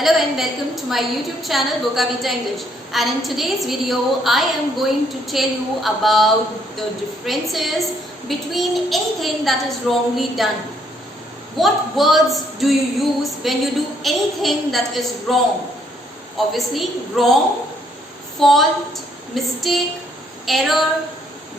Hello and welcome to my YouTube channel Vocabita English, and in today's video I am going to tell you about the differences between anything that is wrongly done. What words do you use when you do anything that is wrong? Obviously wrong, fault, mistake, error,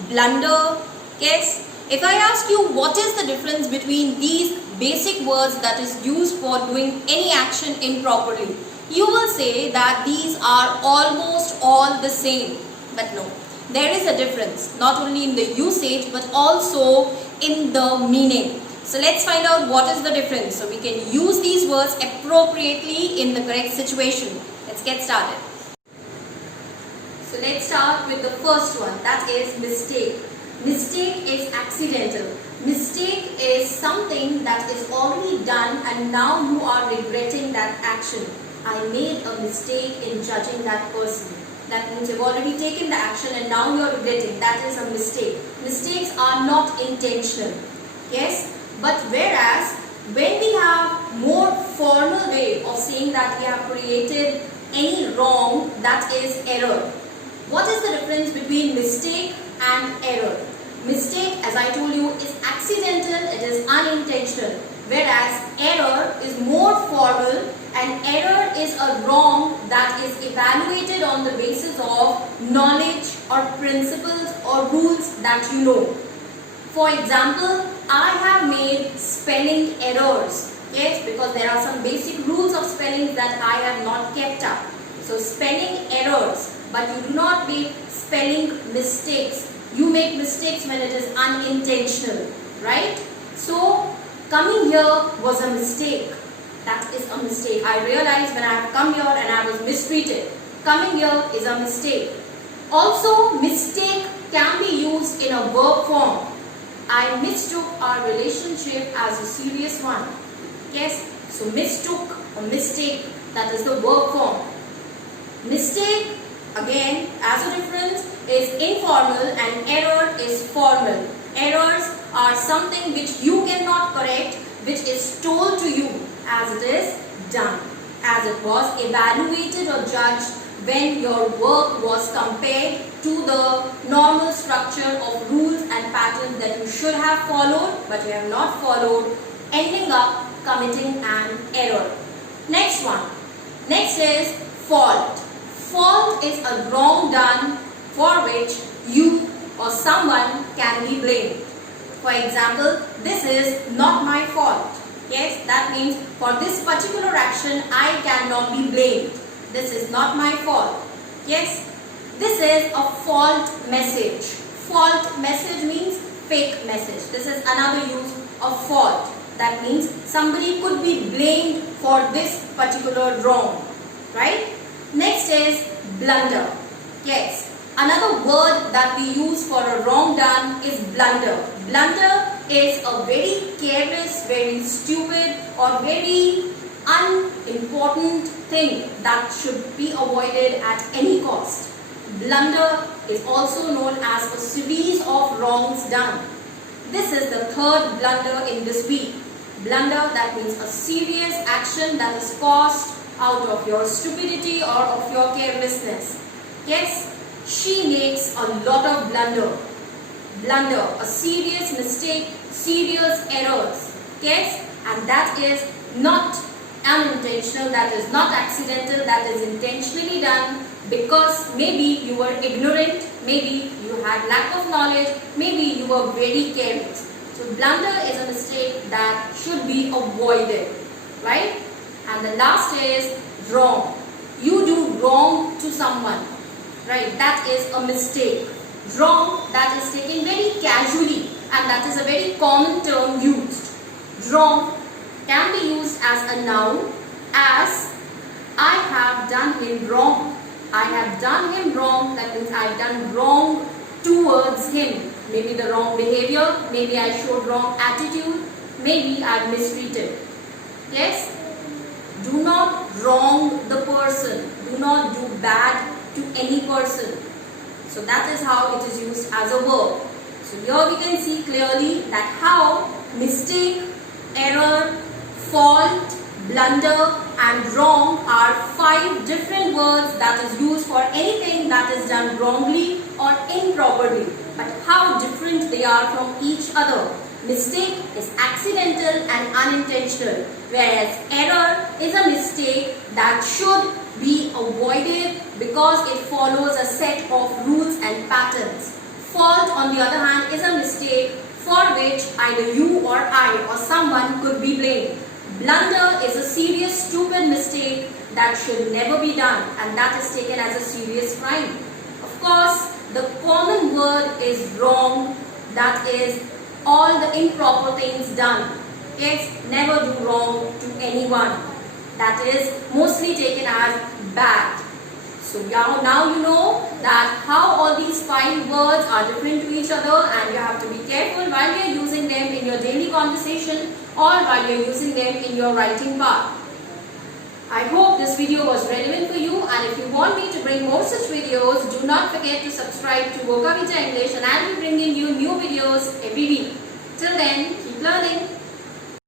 blunder. Yes. If I ask you what is the difference between these basic words that is used for doing any action improperly, you will say that these are almost all the same. But no, there is a difference, not only in the usage but also in the meaning. So let's find out what is the difference so we can use these words appropriately in the correct situation. Let's get started. So let's start with the first one, that is mistake. Mistake is accidental. Mistake is something that is already done and now you are regretting that action. I made a mistake in judging that person. That means you've already taken the action and now you are regretting. That is a mistake. Mistakes are not intentional. Yes? But whereas when we have more formal way of saying that we have created any wrong, that is error. What is the difference between mistake and error? Mistake, as I told you, is accidental, it is unintentional. Whereas error is more formal, and error is a wrong that is evaluated on the basis of knowledge or principles or rules that you know. For example, I have made spelling errors. Yes, because there are some basic rules of spelling that I have not kept up. So spelling errors, but you do not make spelling mistakes. You make mistakes when it is unintentional, right? So coming here was a mistake. That is a mistake. I realized when I have come here and I was mistreated. Coming here is a mistake. Also, mistake can be used in a verb form. I mistook our relationship as a serious one. Yes, so mistook, a mistake, that is the verb form. Mistake, again, as a difference, is informal and error is formal. Errors are something which you cannot correct, which is told to you as it is done, as it was evaluated or judged when your work was compared to the normal structure of rules and patterns that you should have followed but you have not followed, ending up committing an error. Next one. Next is fault. Fault is a wrong done for which you or someone can be blamed. For example, this is not my fault. Yes, that means for this particular action, I cannot be blamed. This is not my fault. Yes, this is a fault message. Fault message means fake message. This is another use of fault. That means somebody could be blamed for this particular wrong. Right? Next is blunder. Yes. Another word that we use for a wrong done is blunder. Blunder is a very careless, very stupid or very unimportant thing that should be avoided at any cost. Blunder is also known as a series of wrongs done. This is the third blunder in this week. Blunder, that means a serious action that is caused out of your stupidity or of your carelessness. Yes. She makes a lot of blunder. Blunder, a serious mistake, serious errors. Yes, and that is not unintentional, that is not accidental, that is intentionally done because maybe you were ignorant, maybe you had lack of knowledge, maybe you were very careless. So blunder is a mistake that should be avoided, right? And the last is wrong. You do wrong to someone. Right, that is a mistake. Wrong, that is taken very casually and that is a very common term used. Wrong can be used as a noun as I have done him wrong. I have done him wrong, that means I have done wrong towards him. Maybe the wrong behavior, maybe I showed wrong attitude, maybe I mistreated. Yes? Do not wrong the person. Do not do bad to any person. So that is how it is used as a verb. So here we can see clearly that how mistake, error, fault, blunder and wrong are 5 different words that is used for anything that is done wrongly or improperly. But how different they are from each other. Mistake is accidental and unintentional, whereas error is a mistake that should be avoided because it follows a set of rules and patterns. Fault, on the other hand, is a mistake for which either you or I or someone could be blamed. Blunder is a serious, stupid mistake that should never be done, and that is taken as a serious crime. Of course, the common word is wrong, that is all the improper things done. Kids never do wrong to anyone. That is mostly taken as bad. So now you know that how all these 5 words are different to each other, and you have to be careful while you are using them in your daily conversation or while you are using them in your writing part. I hope this video was relevant for you, and if you want me to bring more such videos, do not forget to subscribe to Vocavita English, and I will be bringing you new videos every week. Till then, keep learning.